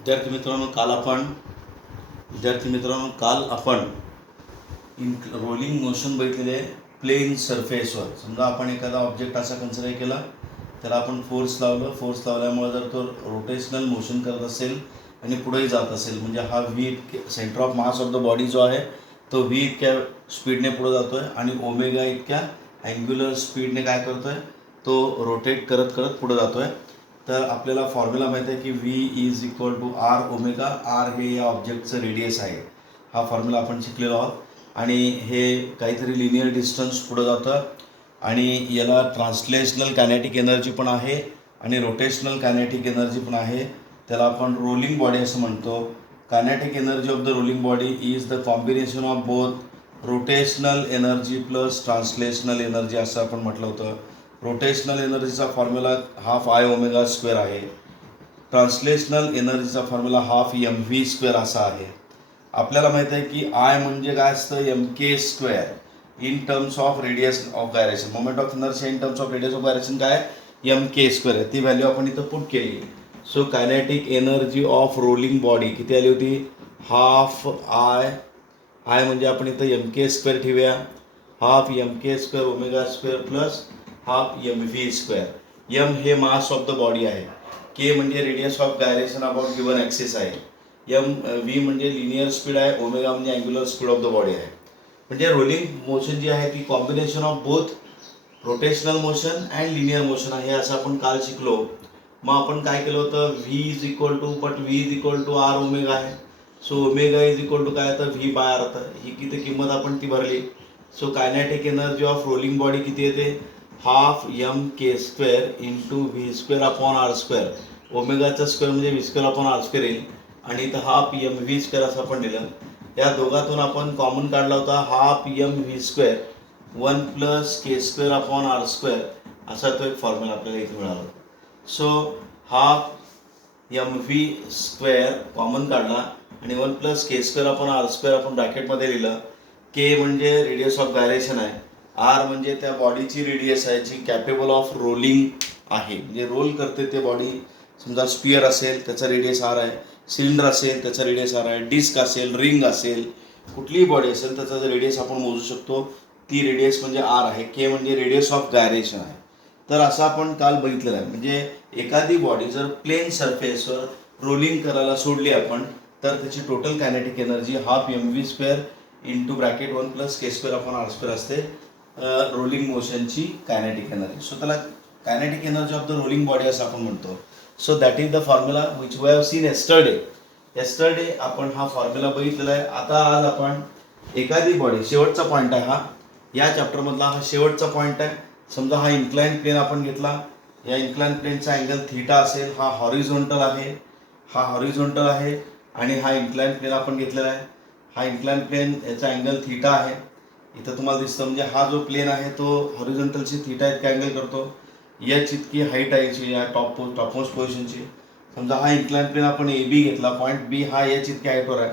विद्यार्थी मित्रांनो, काल आपण रोलिंग मोशन बघितलेले प्लेन सरफेसवर. समजा आपण एखादा ऑब्जेक्ट असा कन्सिडर केला, त्याला आपण फोर्स लावल्यामुळे जर तो रोटेशनल मोशन करत असेल आणि पुढेही जात असेल, म्हणजे हा V centre of mass of the body जो आहे तो व्ही इतक्या स्पीडने पुढे जातो आहे आणि ओमेगा इतक्या अँग्युलर स्पीडने काय करतो आहे, तो रोटेट करत करत पुढे जातो आहे. तर आपल्याला फॉर्म्युला माहिती आहे की V is equal to R omega. R हे या ऑब्जेक्टचं रेडियस आहे. हा फॉर्म्युला आपण शिकलेलो आहोत. आणि हे काहीतरी लिनियर डिस्टन्स पुढं जातं आणि याला ट्रान्सलेशनल कायनेटिक एनर्जी पण आहे आणि रोटेशनल कायनेटिक एनर्जी पण आहे. त्याला आपण रोलिंग बॉडी असं म्हणतो. Kinetic energy of the rolling body is the combination of both rotational energy plus translational energy असं आपण म्हटलं होतं. रोटेशनल एनर्जीचा formula half I omega square आहे. ट्रान्सलेशनल एनर्जीचा formula half M V square असा आहे. आपल्याला माहीत आहे की आय म्हणजे काय असतं, M K square in terms of radius of gyration. Moment of inertia in terms of radius of gyration काय, एम के स्क्वेअर आहे. ती व्हॅल्यू आपण इथं पुट केली. So kinetic energy of rolling body किती आली होती, हाफ आय. आय म्हणजे आपण इथं एम के स्क्वेअर ठेवूया. Half M K square omega square plus half M V square. M हे मास ऑफ द बॉडी आहे. के म्हणजे radius of gyration about given axis आहे. एम व्ही म्हणजे लिनियर स्पीड आहे. ओमेगा म्हणजे angular speed of the body आहे. म्हणजे rolling motion जी आहे ती combination of both rotational motion and linear motion आहे असं आपण काल शिकलो. मग आपण काय केलं होतं, V is equal to V is equal to R omega आहे. So omega is equal to काय, तर व्ही बाय आर. आता ही किती किंमत आपण ती भरली. So kinetic energy of rolling body किती येते, half M K square into V square upon R square. ओमेगाचा स्क्वेअर म्हणजे V square upon R square येईल आणि इथं हाफ एम व्ही स्क्वेअर असं आपण दिलं. या दोघातून आपण कॉमन काढला होता half M V square 1 plus के स्क्वेअर अपॉन आर स्क्वेअर असा तो एक फॉर्म्युला आपल्याला इथे मिळाला. So half M V square common काढला आणि 1 प्लस के स्क्वेअर अपॉन आर स्क्वेअर आपण ब्रॅकेटमध्ये लिहिलं. के म्हणजे रेडियस ऑफ गायरेशन आहे. आर म्हणजे त्या बॉडीची रेडियस आहे जी कॅपेबल ऑफ रोलिंग आहे, म्हणजे रोल करते ते बॉडी. समजा स्पियर असेल त्याचा रेडियस आर आहे, सिलेंडर असेल त्याचा रेडियस आर आहे, डिस्क असेल, रिंग असेल, कुठलीही बॉडी असेल त्याचा रेडियस आपण मोजू शकतो. ती रेडियस म्हणजे आर आहे. के म्हणजे रेडियस ऑफ गायरेशन आहे. तर असं आपण काल बघितलेलं आहे. म्हणजे एखादी बॉडी जर प्लेन सरफेसवर रोलिंग करायला सोडली आपण तर त्याची total kinetic energy half M V square into bracket 1 plus के स्क्वेअर अपॉन आर स्क्वेअर असते, रोलिंग मोशनची कायनेटिक एनर्जी. सो त्याला kinetic energy of the rolling body असं आपण म्हणतो. So that is the formula which we have seen yesterday आपण हा formula बघितलेला आहे. आता आज आपण एखादी बॉडी, शेवटचा पॉईंट आहे हा, या चॅप्टरमधला हा शेवटचा पॉईंट आहे. समजा हा इन्क्लाइन प्लेन आपण घेतला. या इन्क्लाइन प्लेनचा अँगल थीटा असेल. हा हॉरिझॉन्टल आहे, हा हॉरिझॉन्टल आहे आणि हा इन्क्लाइन प्लेन आपण घेतलेला आहे. हा इन्क्लाइन प्लेन याचा अँगल थीटा आहे. इथं तुम्हाला दिसतं, म्हणजे हा जो प्लेन आहे तो हॉरिझॉन्टलची थीटा इतका अँगल करतो. याची इतकी हाईट आहे या टॉपमोस्ट पोझिशनची. समजा हा इन्क्लाइन प्लेन आपण ए बी घेतला, पॉईंट बी हा याची इतक्या हाईटवर आहे.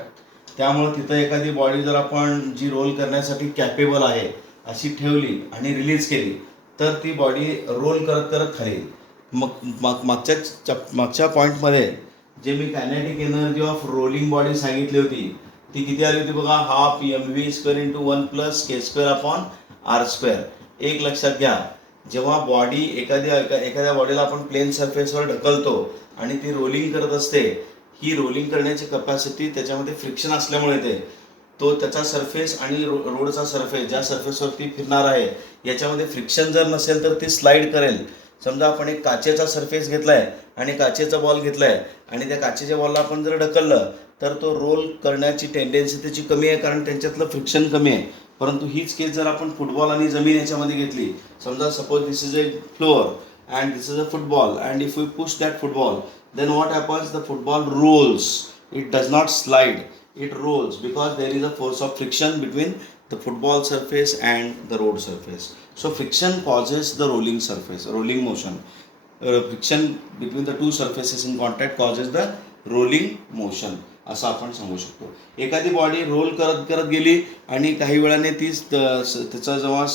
त्यामुळं तिथं एखादी बॉडी जर आपण जी रोल करण्यासाठी कॅपेबल आहे अशी ठेवली आणि रिलीज केली तर ती बॉडी रोल करत करत खाली येईल. मग मागच्या पॉईंटमध्ये जे मी kinetic energy of rolling body सांगितली होती ती किती आली होती बघा, half M V square into 1 plus के स्क्वेअर अपॉन आर स्क्वेअर. एक लक्षात घ्या, जेव्हा बॉडी एखाद्या बॉडीला आपण प्लेन सरफेसवर ढकलतो आणि ती रोलिंग करत असते, ही रोलिंग करण्याची कपॅसिटी त्याच्यामध्ये फ्रिक्शन असल्यामुळे येते. तो त्याचा सरफेस आणि रोडचा सरफेस ज्या सरफेसवरती फिरणार आहे याच्यामध्ये फ्रिक्शन जर नसेल तर ती स्लाईड करेल. समजा आपण एक काचेचा सरफेस घेतला आहे आणि काचेचा बॉल घेतला आहे आणि त्या काचेच्या बॉलला आपण जर ढकललं तर तो रोल करण्याची टेंडेन्सी त्याची कमी आहे, कारण त्यांच्यातलं फ्रिक्शन कमी आहे. परंतु हीच केस जर आपण फुटबॉल आणि जमीन याच्यामध्ये घेतली, समजा suppose this is a floor and this is a football and if we push that football then what happens, the football rolls, it does not slide, it rolls because there is a force of friction between the football surface and the road surface. So friction causes the rolling motion. Friction between the two surfaces in contact causes the rolling motion असं आपण सांगू शकतो. एखादी body roll करत करत गेली आणि काही वेळाने त्याचा जेव्हा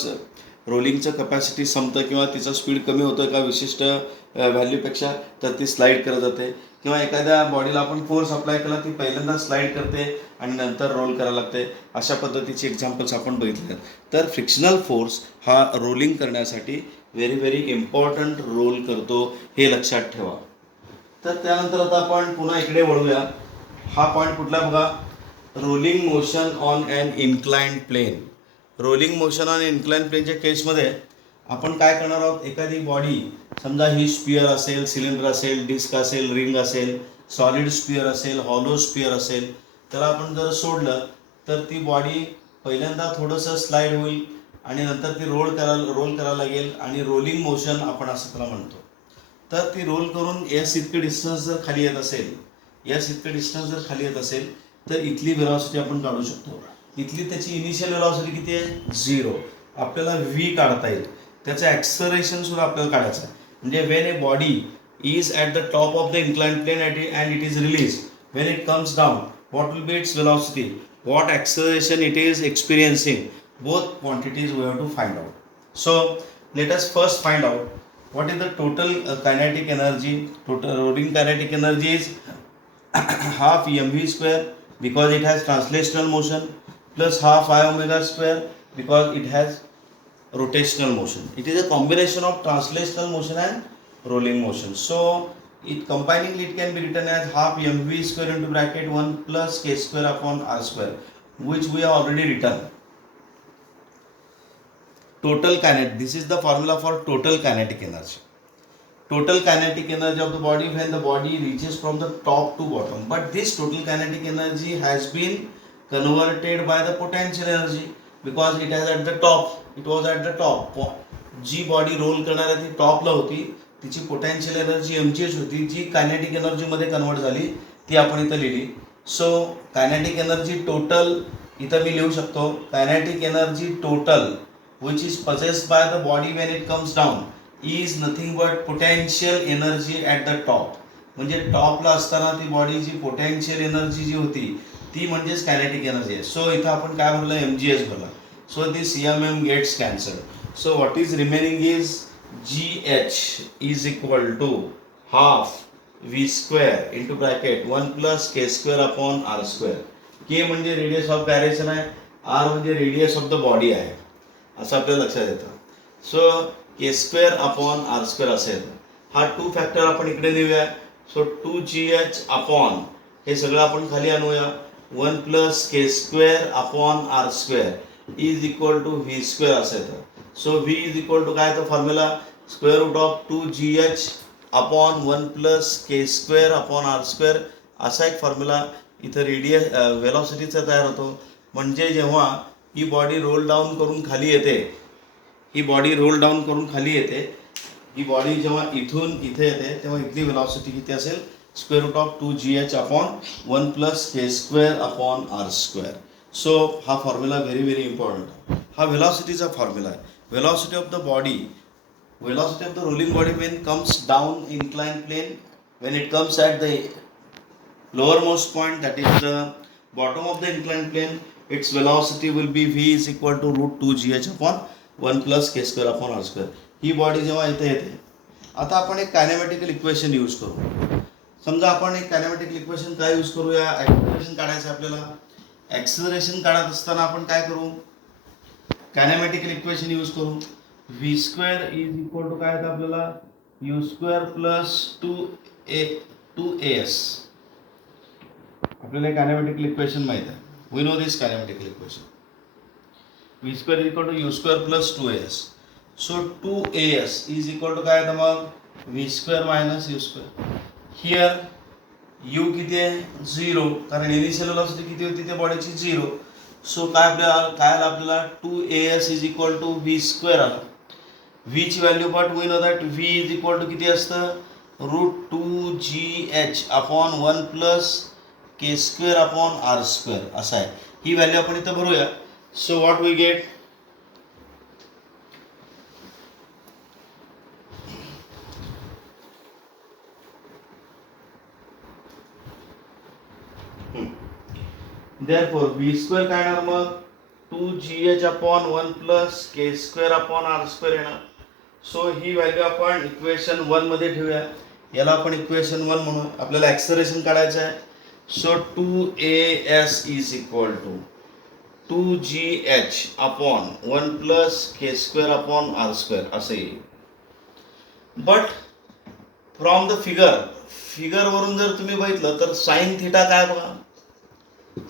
रोलिंगचं कपॅसिटी संपतं किंवा तिचा स्पीड कमी होतं एका विशिष्ट व्हॅल्यूपेक्षा तर ती स्लाईड करत जाते. किंवा एखाद्या बॉडीला आपण फोर्स अप्लाय केला ती पहिल्यांदा स्लाईड करते आणि नंतर रोल करायला लागते. अशा पद्धतीची एक्झाम्पल्स आपण बघितले. तर फ्रिक्शनल फोर्स हा रोलिंग करण्यासाठी व्हेरी व्हेरी इम्पॉर्टंट रोल करतो, हे लक्षात ठेवा. तर त्यानंतर आता आपण पुन्हा इकडे वळूया. हा पॉईंट कुठला बघा, rolling motion on an inclined plane. Rolling motion on inclined प्लेनच्या केसमध्ये आपण काय करणार आहोत, एखादी बॉडी समजा ही स्पियर असेल, सिलेंडर असेल, डिस्क असेल, रिंग असेल, सॉलिड स्पियर असेल, हॉलो स्पियर असेल, त्याला आपण जर सोडलं तर ती बॉडी पहिल्यांदा थोडंसं स्लाईड होईल आणि नंतर ती रोल करायला लागेल आणि रोलिंग मोशन आपण असं त्याला म्हणतो. तर ती रोल करून एस इतकं डिस्टन्स जर खाली येत असेल, तर इथली वेलॉसिटी आपण काढू शकतो. इथली त्याची इनिशियल वेलॉसिटी किती आहे, 0. आपल्याला व्ही काढता येईल. त्याचं ॲक्सलरेशन सुद्धा आपल्याला काढायचं आहे. म्हणजे when a body is at the top of the inclined plane and it is release, when it comes down, what will be its velocity, what acceleration it is experiencing, both quantities we have to find out. So let us first find out what is the total kinetic energy. Total rolling kinetic energy is half mv square because it has translational motion, plus half I omega square because it has rotational motion. It is a combination of translational motion and rolling motion. So it combiningly it can be written as half mv square into bracket 1 plus k square upon r square, which we have already written. Total kinetic, this is the formula for total kinetic energy. Total kinetic energy of the body when the body reaches from the top to bottom. But this total kinetic energy has been converted by the potential energy because it is at the top. It was at the top. जी body roll करणाऱ्या ती टॉपला होती, तिची potential energy mgh होती, जी kinetic एनर्जीमध्ये convert झाली, ती आपण इथं लिहिली. सो कायनेटिक एनर्जी टोटल इथं मी लिहू शकतो, kinetic energy total which is possessed by the body Wien it comes down is nothing but potential energy at the top. म्हणजे टॉपला असताना ती बॉडी जी पोटेन्शियल एनर्जी जी होती ती म्हणजेच कायनेटिक एनर्जी आहे. सो इथं आपण काय भरलं, mgh भरला. So this mm gets cancelled. So what is remaining is gh is equal to half v square into bracket 1 plus k square upon r square. k म्हणजे रेडियस ऑफ गायरेशन आहे, r म्हणजे radius of the body आहे, असं आपल्याला लक्षात येतं. So k square upon r square असेल. हा 2 फॅक्टर आपण इकडे नेऊया. सो 2gh अपॉन हे सगळं आपण खाली आणूया. 1 plus k square upon r square is equal to v square असेल. So v is equal to काय, तर formula square root of 2gh upon 1 plus K square upon R square, असा एक फॉर्म्युला इथं वेलॉसिटीचा तयार होतो. म्हणजे जेव्हा ही बॉडी रोल डाऊन करून खाली येते, ही बॉडी जेव्हा इथून इथे येते तेव्हा इथली वेलॉसिटी किती असेल, square root of 2gh upon 1 plus K square upon R square. So हा फॉर्म्युला व्हेरी व्हेरी इम्पॉर्टंट. हा वेलॉसिटीचा फॉर्म्युला आहे. Velocity of the rolling body when comes down inclined plane, when it comes at the lowermost point, that is the bottom of the inclined plane, its velocity will be v is equal to root 2gh upon 1 plus k square upon r square. He body जेव्हा इथे येते, आता आपण एक kinematical equation use करू. समजा आपण एक कायनेमॅटिकल इक्वेशन काय यूज करूया, ॲक्सिलरेशन काढायचं आपल्याला. ॲक्सिलरेशन काढत असताना आपण काय करू, कायनेमॅटिकल इक्वेशन यूज करू. V square is equal to काय, आपल्याला यू स्क्वेअर प्लस 2as. आपल्याला कायनेमॅटिकल इक्वेशन माहित आहे, we know this kinematical equation. V square is equal to u square plus 2as. So 2as is equal to काय, तर मग v square minus u square. Here u किती आहे, 0, कारण initial velocity किती होती त्या बॉडीची, 0. सो काय आपल्याला 2as is equal to v square आला. व्हीची value but we know that v is equal to किती असतं, रूट 2gh अपॉन 1 प्लस के स्क्वेअर अपॉन आर स्क्वेअर असं आहे. ही व्हॅल्यू आपण इथं भरूया. So what we get, therefore v square काय येणार मग, 2gh अपॉन 1 प्लस के स्क्वेअर अपॉन आर स्क्वेअर येणार. सो ही व्हॅल्यू आपण इक्वेशन 1 मध्ये ठेवूया. याला आपण इक्वेशन 1 म्हणू. आपल्याला ॲक्सलरेशन काढायचं आहे. So 2as is equal to 2gh upon 1 plus K square upon R square असं येईल. बट फ्रॉम द फिगरवरून जर तुम्ही बघितलं तर साइन थिटा काय बघा.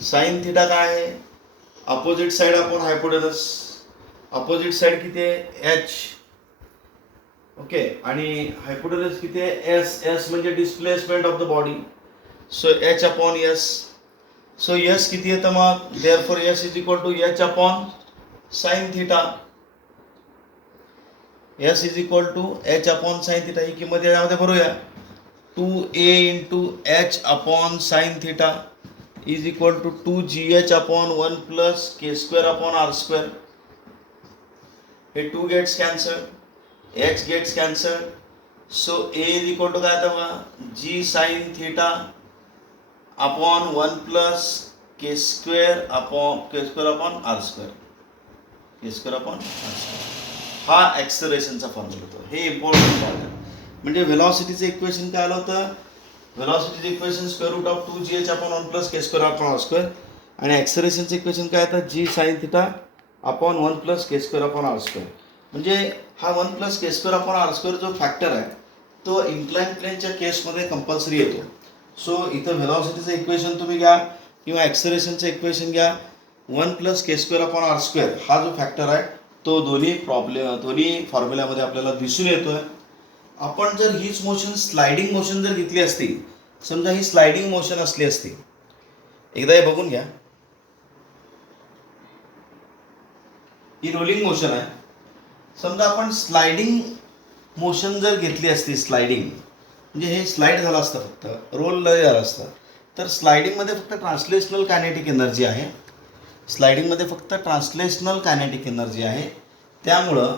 साइन थिटा काय आहे, opposite side upon hypotenuse. Opposite side किती आहे, एच. ओके, आणि हायपोटेनस किती आहे, एस. एस म्हणजे displacement of the body. So h upon s. So s किती येतं मग, therefore s is equal to h upon sine theta. S is equal to h upon sine theta. ही किंमत यामध्ये भरूया. 2a into h upon sine theta is equal to 2gh upon 1 plus K square upon R square. हे 2 gets cancel, h gets cancel. So a is equal to काय आता बघा, g sign theta upon 1 plus के square upon R square. K square upon R square हा ॲक्सलरेशनचा formula होतो. हे important आहे. म्हणजे व्हेलॉसिटीचं इक्वेशन काय आलं होतं, व्हेलॉसिटीचं equation square root of 2gh upon 1 plus K square upon R square. आणि ॲक्सलरेशनचं इक्वेशन काय येतं, g sign theta upon 1 plus के स्क्वेअर अपॉन आर स्क्वेअर. म्हणजे हा 1 प्लस के स्क्वेअर अपॉन आर स्क्वेअर जो फॅक्टर आहे तो इन्क्लाइन प्लेनच्या केसमध्ये कंपल्सरी येतो. सो इथं व्हेलॉसिटीचं इक्वेशन तुम्ही घ्या किंवा ॲक्सलरेशनचं इक्वेशन घ्या, 1 प्लस के स्क्वेअर अपॉन आर स्क्वेअर हा जो फॅक्टर आहे तो दोन्ही फॉर्म्युल्यामध्ये आपल्याला दिसून येतोय. आपण जर हीच मोशन स्लायडिंग मोशन जर घेतली असती, समजा ही स्लायडिंग मोशन असली असती, एकदा हे बघून घ्या. ही रोलिंग मोशन आहे. समजा आपण स्लायडिंग मोशन जर घेतली असती, स्लायडिंग म्हणजे हे स्लाइड झालं असतं, फक्त रोल नाही झालं असतं. तर स्लायडिंगमध्ये फक्त ट्रान्सलेशनल कायनेटिक एनर्जी आहे. स्लायडिंगमध्ये फक्त ट्रान्सलेशनल कायनेटिक एनर्जी आहे. त्यामुळं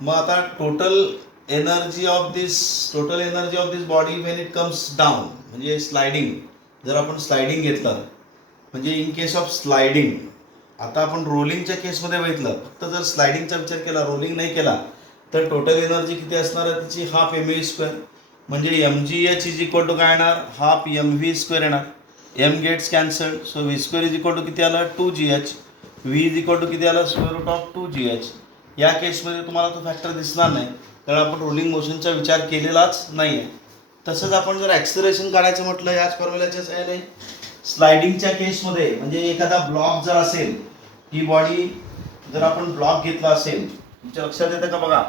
मग आता total energy of this body when it comes down, म्हणजे स्लायडिंग जर आपण स्लायडिंग घेतलं, म्हणजे इन केस ऑफ स्लायडिंग. आता आपण रोलिंगच्या केसमध्ये बघितलं, फक्त जर स्लायडिंगचा विचार केला, रोलिंग नाही केला, तर टोटल एनर्जी किती असणार आहे त्याची, हाफ mv². म्हणजे mgh इज इक्वल टू काय येणार, हाफ mv² येणार. m gets cancelled. So v² is equal to किती आला, 2gh. v is equal to किती आला, स्क्वेअर रूट ऑफ 2gh. या केसमध्ये तुम्हाला तो फॅक्टर दिसणार नाही, कारण आपण रोलिंग मोशनचा विचार केलेलाच नाही आहे. तसंच आपण जर ॲक्सलरेशन काढायचं म्हटलं याच फॉर्म्युल्याच्या सहाय्याने, स्लायडिंगच्या केसमध्ये म्हणजे एखादा ब्लॉक जर असेल, ही बॉडी जर आपण ब्लॉक घेतला असेल, तुमच्या लक्षात येतं का बघा.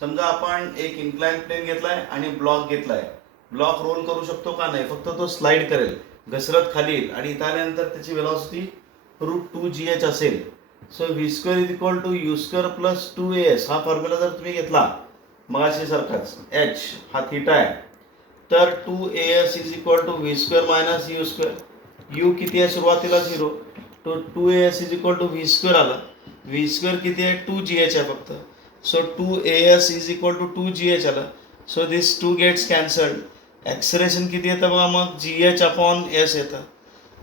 समजा आपण एक इन्क्लाइन प्लेन घेतलाय आणि ब्लॉक घेतलाय. ब्लॉक रोल करू शकतो का, नाही, फक्त तो स्लाइड करेल, घसरत खाली येईल आणि इथं आल्यानंतर त्याची वेलॉसिटी रूट 2gh असेल. So v² is equal to u² plus 2as हा फॉर्म्युला जर तुम्ही घेतला मगाशी सारखाच, h हा थिटा आहे, तर 2as is equal to v² minus u². u किती आहे सुरुवातीला 0, तो 2as is equal to v² आला. v² किती आहे, 2gh आहे फक्त. So 2as is equal to 2gh आला. So this 2 gets cancelled. Acceleration किती येतं बघा, मग gh अपॉन s येतं.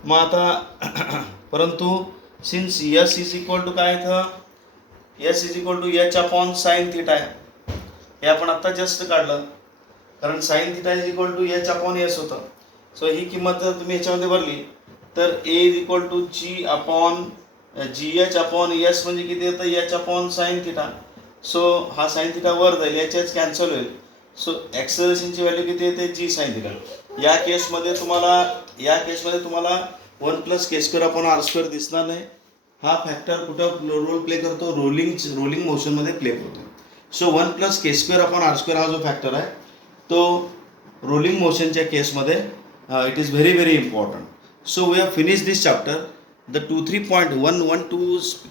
मग आता परंतु since s is equal to काय येतं, s is equal to h upon sine theta आहे. हे आपण आत्ता जस्ट काढलं, कारण sine theta is equal to h upon s होतं. सो ही किंमत जर तुम्ही याच्यामध्ये भरली तर a is equal to g upon gh upon s म्हणजे किती येतं, h upon sine theta. So हा साइन थिटा वर जाईल, h कॅन्सल होईल. सो ॲक्सलरेशनची व्हॅल्यू किती येते, g साइन थिटा. या केसमध्ये तुम्हाला 1 प्लस के स्क्वेअर अपॉन आर स्क्वेअर दिसणार नाही. हा फॅक्टर कुठं रोल प्ले करतो, रोलिंग मोशनमध्ये प्ले करतो. सो 1 प्लस के स्क्वेअर अपॉन आर स्क्वेअर हा जो फॅक्टर आहे तो रोलिंग मोशनच्या केसमध्ये it is very very important. So we have finish this chapter. The 2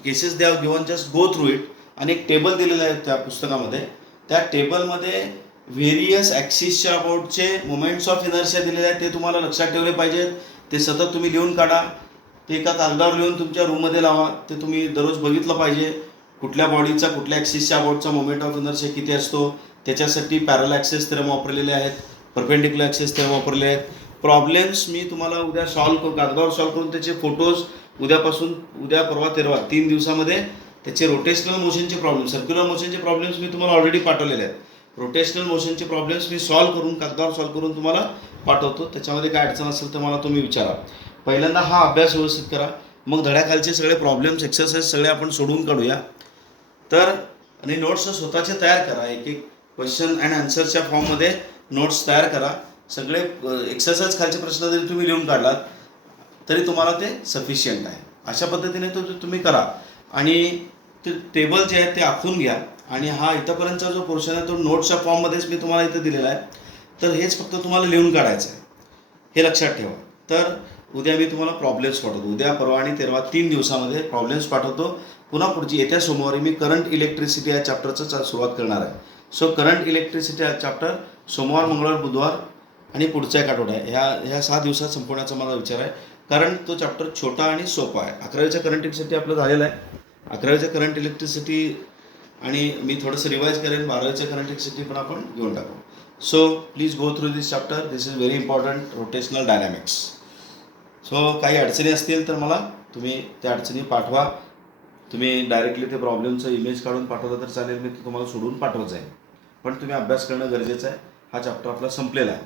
cases they have given, just go through it. आणि एक टेबल दिलेलं आहे त्या पुस्तकामध्ये. त्या टेबलमध्ये व्हेरियस ॲक्सिसच्या अबाउटचे मोमेंट्स ऑफ इनर्शिया दिलेले आहेत, ते तुम्हाला लक्षात ठेवले पाहिजेत. ते सतत तुम्ही लिहून काढा, ते एका कागदावर लिहून तुमच्या रूममध्ये लावा. ते तुम्ही दररोज बघितलं पाहिजे, कुठल्या बॉडीचा कुठल्या ॲक्सिसच्या अबाउटचा मोमेंट ऑफ इनर्शिया किती असतो. त्याच्यासाठी पॅरल ॲक्सेस थेरम वापरलेले आहेत, परपेंडिक्युलर ॲक्सेस थेरम वापरले आहेत. प्रॉब्लेम्स मी तुम्हाला उद्या कागदावर सॉल्व करून त्याचे फोटोज उद्या परवा तेरवा 3 दिवसामध्ये त्याचे रोटेशनल मोशनचे प्रॉब्लेम, सर्क्युलर मोशनचे प्रॉब्लेम्स मी तुम्हाला ऑलरेडी पाठवलेले आहेत. रोटेशनल मोशनचे प्रॉब्लेम्स मी सॉल्व्ह करून कागदावर सॉल्व्ह करून तुम्हाला पाठवतो. त्याच्यामध्ये काय अडचण असेल तर मला तुम्ही विचारा. पहिल्यांदा हा अभ्यास व्यवस्थित करा, मग धड्याखालचे सगळे प्रॉब्लेम्स एक्सरसाइज सगळे आपण सोडवून काढूया. तर आणि नोट्स स्वतःचे तयार करा, एक एक क्वेश्चन अँड आन्सरच्या फॉर्ममध्ये नोट्स तयार करा. सगळे एक्सरसाइज खालचे प्रश्न जरी तुम्ही लिहून काढलात तरी तुम्हाला ते सफिशियंट आहे. अशा पद्धतीने तो तुम्ही करा आणि ते टेबल जे आहे ते आखून घ्या. आणि हा इथंपर्यंतचा जो पोर्शन आहे तो नोट्सच्या फॉर्ममध्येच मी तुम्हाला इथं दिलेला आहे. तर हेच फक्त तुम्हाला लिहून काढायचं आहे, हे लक्षात ठेवा. तर उद्या मी तुम्हाला प्रॉब्लेम्स पाठवतो. उद्या, परवा आणि तेरवा 3 दिवसामध्ये प्रॉब्लेम्स पाठवतो. पुन्हा पुढची येत्या सोमवारी मी करंट इलेक्ट्रिसिटी या चॅप्टरचं सुरुवात करणार आहे. सो करंट इलेक्ट्रिसिटी हा चॅप्टर सोमवार, मंगळवार, बुधवार आणि पुढचा एक आठवडा आहे, ह्या 6 दिवसात संपवण्याचा माझा विचार आहे. कारण तो चॅप्टर छोटा आणि सोपा आहे. 11वीच्या करंट इलेक्ट्रिसिटी आपलं झालेलं आहे. 11वीच्या करंट इलेक्ट्रिसिटी आणि मी थोडंसं रिवाईज करेन. 12वीच्या करंट इलेक्ट्रिसिटी पण आपण घेऊन टाकू. So please go through this chapter. This is very important, rotational dynamics. So काही अडचणी असतील तर मला तुम्ही त्या अडचणी पाठवा. तुम्ही डायरेक्टली ते प्रॉब्लेमचं इमेज काढून पाठवलं तर चालेल, मी ते तुम्हाला सोडून पाठवत जाईल. पण तुम्ही अभ्यास करणं गरजेचं आहे. हा चॅप्टर आपला संपलेला आहे.